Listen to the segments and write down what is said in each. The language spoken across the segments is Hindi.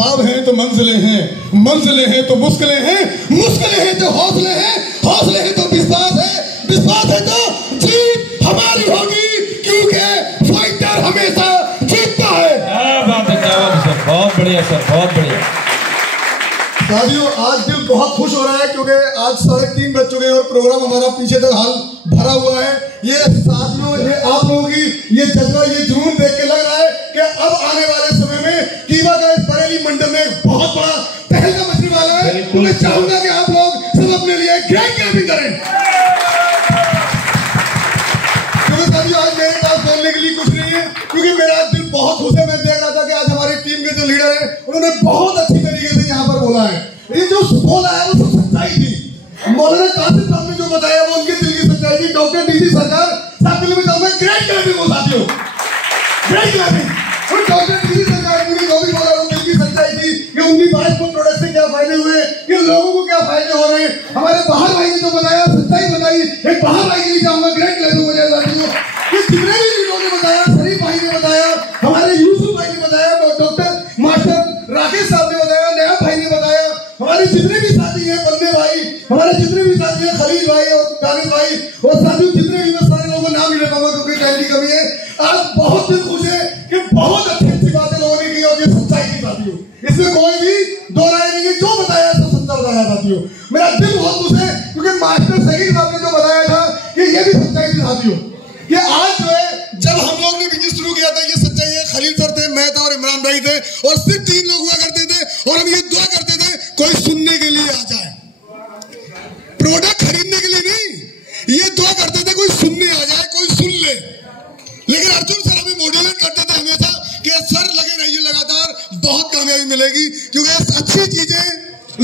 ख्वाब हैं तो मंजिलें हैं, मंजिलें हैं तो मुश्किलें हैं, मुश्किलें हैं तो हौसले हैं, हौसले हैं तो विश्वास है, विश्वास है तो जीत हमारी होगी, क्योंकि फाइटर हमेशा जीतता है। क्या बात है, क्या बात है सर, बहुत बढ़िया सर, बहुत बढ़िया। साथियों, आज दिल बहुत खुश हो रहा है क्योंकि आज 3:30 बज चुके हैं और प्रोग्राम हमारा पीछे तक हाल भरा हुआ है। ये साथियों, ये आप लोगों की ये जज्बा, ये जुनून देख के लग रहा है कि अब आने वाले समय में कीवा का इस बरेली मंडल में एक बहुत बड़ा तहलका मचने वाला है। तो मैं चाहूंगा कि आप लोग सब अपने लिए ग्रैंड क्लैपिंग करें, क्योंकि साथियों आज मेरे पास बोलने के लिए कुछ नहीं है, क्योंकि मेरा दिल बहुत खुश है। मैं देख रहा था कि आज हमारी टीम के जो लीडर है उन्होंने बहुत अच्छी तरीके से यहाँ पर बोला है। ये जो बोला है वो सब सच्चाई थी। मौलाना कासिम साहब ने जो बताया वो उनके दिल की सच्चाई थी। डॉक्टर डीसी सरकार साहब के लिए बताऊंगा ग्रेट क्लैपिंग हो साथियों, ग्रेट क्लैपिंग। और डॉक्टर डीसी सरकार ने जो भी बोला वो दिल की सच्चाई थी कि उनकी 22 को प्रोडक्ट से क्या फायदे हुए, कि लोगों को क्या फायदे हो रहे हैं। हमारे बाहर भाई ने जो बताया सच्चाई बताई, एक बाहर भाई के लिए चाहूंगा ग्रेट क्लैपिंग हो जाए साथियों। कि जितने भी लीडरों ने बताया, शरीफ भाई ने बताया, हमारे यूसुफ भाई ने बताया, डॉक्टर मास्टर राकेश साहब ने बताया, नया भाई ने बताया, हमारे जितने भी साथी हैं, बन्ने भाई, हमारे जितने भी साथी हैं, खलील भाई और दानिश भाई और साथियों जितने भी, मैं सारे लोगों को नाम नहीं ले पाऊंगा क्योंकि टाइम की कमी है। आज बहुत दिल खुश है कि बहुत अच्छी अच्छी बातें लोगों ने की और ये सच्चाई की साथियों, इसमें कोई भी दो राय नहीं है। जो बताया सब सच्चा बताया साथियों। मेरा दिल बहुत खुश है क्योंकि मास्टर सहीद साहब ने जो बताया था कि ये भी सच्चाई थी साथियों। ये आज जो है, जब हम लोग ने बिजनेस शुरू किया था, ये सच्चाई है। खलील सर थे, मैं था और इमरान भाई थे और सिर्फ 3 लोग हुआ करते थे और हम ये दुआ करते थे कोई सुनने के लिए आ जाए, प्रोडक्ट खरीदने के लिए नहीं। ये दुआ करते थे कोई सुनने आ जाए, कोई सुन ले। लेकिन अर्जुन सर हमें मोटिवेट करते थे हमेशा कि सर लगे रहिए लगातार, बहुत कामयाबी मिलेगी, क्योंकि अच्छी चीजें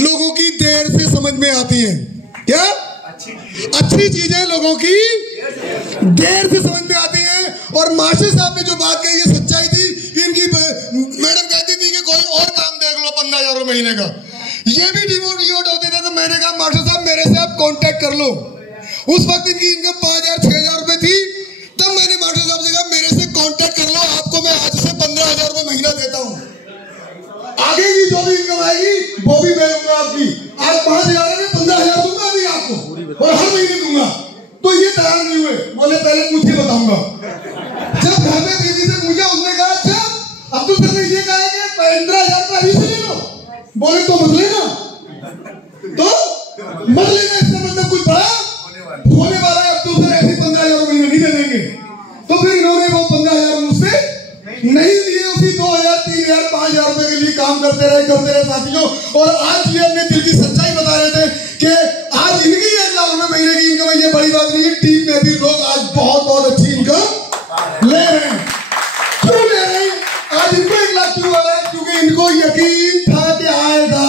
लोगों की देर से समझ में आती हैं। क्या अच्छी चीजें लोगों की देर से समझ में आती हैं। और मास्टर साहब ने जो बात कही ये सच्चाई थी कि इनकी मैडम कहती थी कि कोई और काम देख लो 15,000 महीने का। ये भी डिमोटिवेट होते थे तो मैंने कहा मास्टर साहब मेरे से आप कांटेक्ट कर लो। उस वक्त इनकी इनकम 5,000 6,000 रुपए थी। तब मैंने मास्टर साहब से कहा मेरे से कांटेक्ट कर लो, आपको मैं आज से 15,000 रुपए महीना देता हूँ। आगे की जो भी इनकम आएगी वो भी मैं दूंगा आपकी। आज 5,000 में 15,000 दूंगा भी आपको और हर महीने दूंगा। तो ये तैयार नहीं हुए, बोले पहले पूछे बताऊंगा। जब घर में दीदी से पूछा उसने कहा अच्छा अब्दुल सर ने ये कहा है कि 15,000 का अभी से ले लो। बोले तो मत लेना, तो मत लेना, इसका मतलब कुछ बड़ा होने वाला है। अब्दुल सर ऐसे 15,000 महीने नहीं दे देंगे। तो फिर इन्होंने वो 15,000 मुझसे नहीं लिए, उसी 2,000 3,000 5,000 रुपए के लिए काम करते रहे साथियों। और आज ये अपने दिल की सच्चाई बता रहे थे कि आज इनकी 1 लाख रुपए महीने की इनकम है, ये बड़ी बात नहीं है। टीम में भी लोग आज बहुत बहुत अच्छी इनकम ले रहे हैं। क्यों ले रहे हैं? आज इनको 1 लाख क्यों आ रहा है? क्योंकि इनको यकीन था कि आएगा।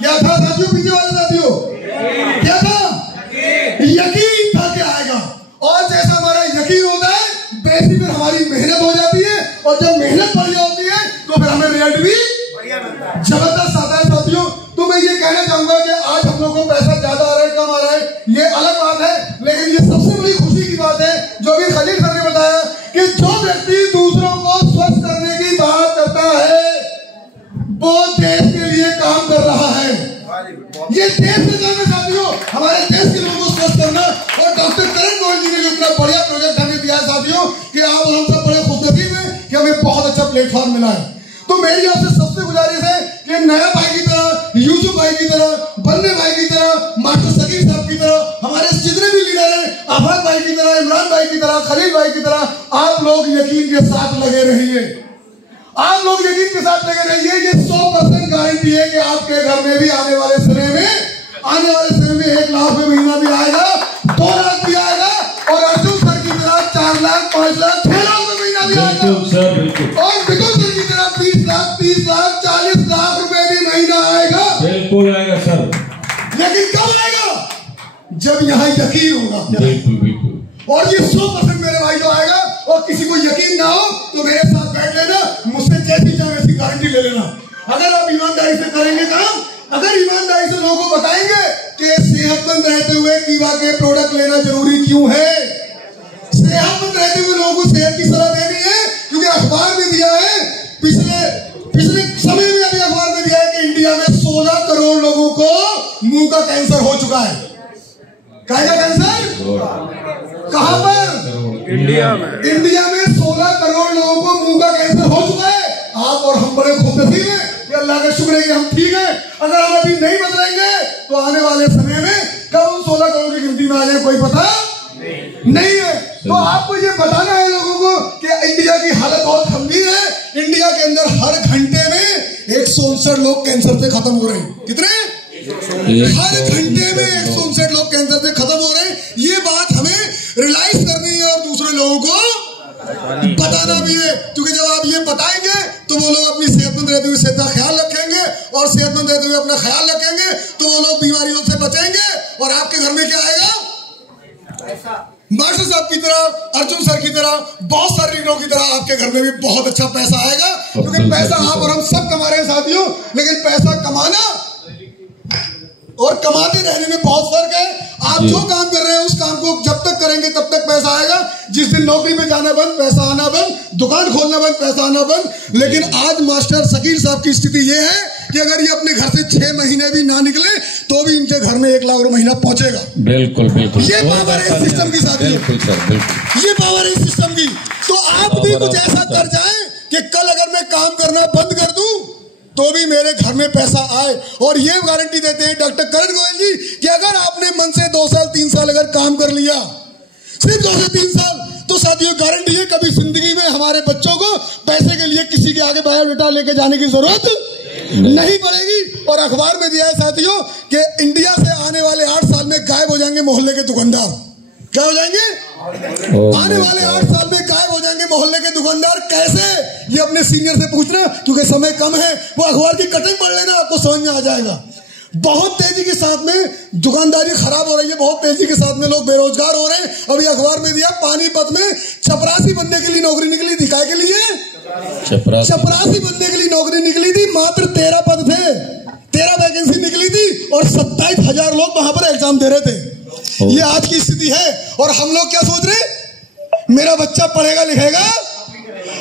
क्या था साथियों, पीछे वाले साथियों, क्या था? यकीन था कि आएगा। और जैसा हमारा यकीन होता है वैसी फिर हमारी मेहनत हो जाती है, और जब मेहनत बढ़िया होती है तो फिर हमें रिजल्ट भी जबरदस्त आता है साथियों। तो मैं ये कहना चाहूंगा कि आज हम लोगों को पैसा ज्यादा आ रहा है कम आ रहा है ये अलग बात है, लेकिन ये सबसे बड़ी खुशी की बात है जो भी खलील सर ने बताया कि जो व्यक्ति दूसरों को स्वस्थ करने की बात करता है वो देश के लिए काम कर रहा है। ये देश से करना साथियों, हमारे देश के लोगों को स्वस्थ करना। और डॉक्टर करण गोयल जी ने जो इतना बढ़िया प्रोजेक्ट हमें दिया साथियों कि आप हम सब बड़े खुशनसीब हैं कि हमें बहुत अच्छा प्लेटफॉर्म मिला है। तो मेरी आपसे सबसे गुजारिश है कि नया भाई की तरह, यूसुफ भाई की तरह, बन्ने भाई की तरह, मास्टर सकीब साहब की तरह, हमारे जितने भी लीडर हैं, आफाक भाई की तरह, इमरान भाई की तरह, खलील भाई की तरह, आप लोग यकीन के साथ लगे रहिए। आप लोग यकीन के साथ लगे रहिए। ये 100% गारंटी है कि आपके घर में भी आने वाले समय में 1 लाख रुपए महीना भी आएगा, 2 लाख भी आएगा, और अर्जुन सर की तरह 4 लाख 5 लाख 6 लाख रुपए महीना भी आएगा। और बिल्कुल सर की तरह 20 लाख 30 लाख 40 लाख रुपए भी महीना आएगा। बिल्कुल आएगा सर। लेकिन कब आएगा? जब यहाँ यकीन होगा। बिल्कुल। और ये 100% मेरे भाई जो आएगा, और किसी को यकीन ना हो तो मेरे साथ बैठ लेना, मुझसे जैसी चाहे वैसी गारंटी ले लेना। अगर आप ईमानदारी से करेंगे काम, अगर ईमानदारी से लोगों को बताएंगे कि सेहतमंद रहते हुए कीवा के प्रोडक्ट लेना जरूरी क्यों है, सेहतमंद रहते हुए लोगों को सेहत की सलाह देनी है, क्योंकि अखबार में दिया है, पिछले समय में अभी अखबार में मुंह का कैंसर हो चुका है। क्या कैंसर? कहां पर? इंडिया में 16 करोड़ लोगों को मुंह का कैंसर हो चुका है। आप और हम बड़े खुशनसीब हैं कि अल्लाह का शुक्र है कि हम ठीक हैं। अगर हम अभी नहीं बदलेंगे तो आने वाले समय में कब हम 16 करोड़ की गिनती में आ जाए कोई पता नहीं है। तो आपको ये बताना है लोगों को कि इंडिया की हालत बहुत गंभीर है। इंडिया के अंदर हर घंटे में 159 लोग कैंसर से खत्म हो रहे हैं। कितने? हर घंटे में 159 लोग कैंसर से खत्म हो रहे हैं। ये बात हमें रियलाइज करनी है और दूसरे लोगों को बताना भी है, क्योंकि जब आप ये बताएंगे तो वो लोग अपनी सेहतमंद रहते हुए सेहत का ख्याल रखेंगे और सेहतमंद रहते हुए अपना ख्याल रखेंगे तो वो लोग बीमारियों से बचेंगे और आपके घर में क्या आएगा? मास्टर साहब की तरह, अर्जुन सर की तरह, बहुत सारे लीडरों की तरह आपके घर में भी बहुत अच्छा पैसा आएगा। क्योंकि पैसा आप और हम सब कमा रहे हैं साथियों, लेकिन पैसा कमाना और कमाते रहने में बहुत फर्क है। आप जो काम कर रहे हैं उस काम को जब तक करेंगे तब तक पैसा आएगा। जिस दिन नौकरी में जाना बंद, पैसा आना बंद, दुकान खोलना बंद, पैसा आना बंद। लेकिन आज मास्टर शकील साहब की स्थिति यह है कि अगर ये अपने घर से 6 महीने भी ना निकले तो भी इनके घर में 1 लाख रुपए महीना पहुंचेगा। बिल्कुल बिल्कुल, ये पावर है सिस्टम की साथी, बिल्कुल सर, बिल्कुल ये पावर है सिस्टम की। तो आप भी कुछ ऐसा कर जाए कि कल अगर मैं काम करना बंद कर दूं तो भी मेरे घर में पैसा आए। और ये गारंटी देते हैं डॉक्टर करण गोयल जी कि अगर आपने मन से 2 साल 3 साल अगर काम कर लिया, सिर्फ 2 से 3 साल, तो साथियों गारंटी है कभी जिंदगी में हमारे बच्चों को पैसे के लिए किसी के आगे बायोडाटा लेके जाने की जरूरत नहीं पड़ेगी। और अखबार में दिया है साथियों कि इंडिया से आने वाले 8 साल में गायब हो जाएंगे मोहल्ले के दुकानदार। क्या हो जाएंगे? आने वाले 8 साल में गायब हो जाएंगे मोहल्ले के दुकानदार। कैसे? ये अपने सीनियर से पूछना, क्योंकि समय कम है। वो अखबार की कटिंग पढ़ लेना, आपको समझ में आ जाएगा। बहुत तेजी के साथ में दुकानदारी खराब हो रही है, बहुत तेजी के साथ में लोग बेरोजगार हो रहे हैं। अभी अखबार में दिया पानीपत में चपरासी बनने के लिए नौकरी निकली थी। काय के लिए? चपरासी बनने के लिए नौकरी निकली थी। मात्र 13 पद थे, 13 वैकेंसी निकली थी और 27,000 लोग वहां पर एग्जाम दे रहे थे। ये आज की स्थिति है। और हम लोग क्या सोच रहे? मेरा बच्चा पढ़ेगा लिखेगा,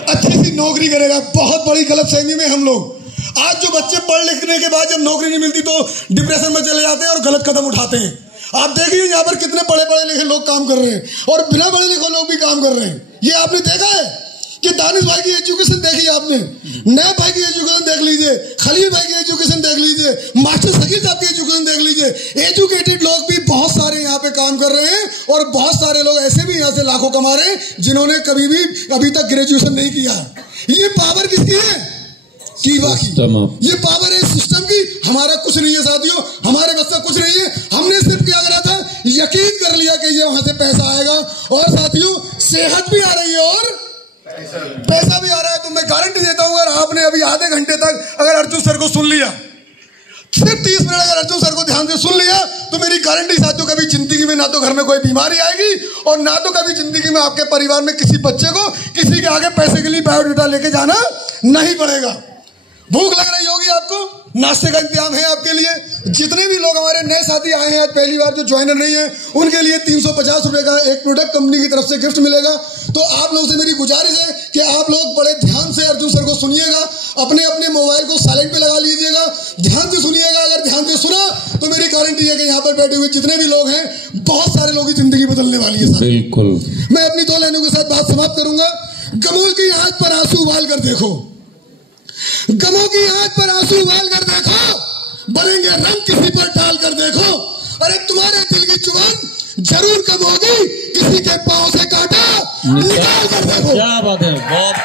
अच्छी सी नौकरी करेगा। बहुत बड़ी गलतफहमी में हम लोग। आज जो बच्चे पढ़ लिखने के बाद जब नौकरी नहीं मिलती तो डिप्रेशन में चले जाते हैं और गलत कदम उठाते हैं। आप देखिए यहाँ पर कितने बड़े बड़े लिखे लोग काम कर रहे हैं और बिना पढ़े लिखे लोग भी काम कर रहे हैं। ये आपने देखा है कि दानिश भाई की एजुकेशन देखी आपने, नैब भाई की एजुकेशन देख लीजिए, खलील भाई की एजुकेशन देख लीजिए, मास्टर शकील साहब की एजुकेशन देख लीजिए। एजुकेटेड लोग भी बहुत सारे यहाँ पे काम कर रहे हैं और बहुत सारे लोग ऐसे भी यहाँ से लाखों कमा रहे हैं जिन्होंने कभी भी अभी तक ग्रेजुएशन नहीं किया। ये पावर किसकी है? कीवा की। ये पावर है सिस्टम की। हमारा कुछ नहीं है साथियों, हमारे बस कुछ नहीं है। हमने सिर्फ क्या करा था, यकीन कर लिया कि ये वहां से पैसा आएगा। और साथियों सेहत भी आ रही है और पैसा भी आ रहा है। तो मैं गारंटी देता हूं अगर आपने अभी आधे घंटे तक अगर अर्जुन सर को सुन लिया, सिर्फ 30 मिनट अगर अर्जुन सर को ध्यान से सुन लिया, तो मेरी गारंटी साथियों कभी जिंदगी में ना तो घर में कोई बीमारी आएगी और ना तो कभी जिंदगी में आपके परिवार में किसी बच्चे को किसी के आगे पैसे के लिए बायोडाटा लेके जाना नहीं पड़ेगा। भूख लग रही होगी आपको, नाश्ते का इंतजाम है आपके लिए। जितने भी लोग हमारे नए साथी आए हैं आज पहली बार जो ज्वाइनर नहीं है, उनके लिए 350 रुपए का एक प्रोडक्ट कंपनी की तरफ से गिफ्ट मिलेगा। तो आप लोगों से मेरी गुजारिश है कि आप लोग बड़े ध्यान से अर्जुन सर को सुनिएगा, अपने अपने मोबाइल को साइलेंट पे लगा लीजिएगा, ध्यान से सुनिएगा। अगर ध्यान से सुना तो मेरी गारंटी है कि यहाँ पर बैठे हुए जितने भी लोग हैं, बहुत सारे लोगों की जिंदगी बदलने वाली है। बिल्कुल। मैं अपनी 2 लाइनों के साथ बात समाप्त करूंगा। गमों की आंच पर आंसू उबाल कर देखो, गमों की आंच पर आंसू उबाल कर देखो, बनेंगे रंग किसी पर डाल कर देखो। अरे तुम्हारे दिल की चुभन जरूर कम होगी, किसी के पांव से कांटा निकाल कर देखो। क्या बात है, बहुत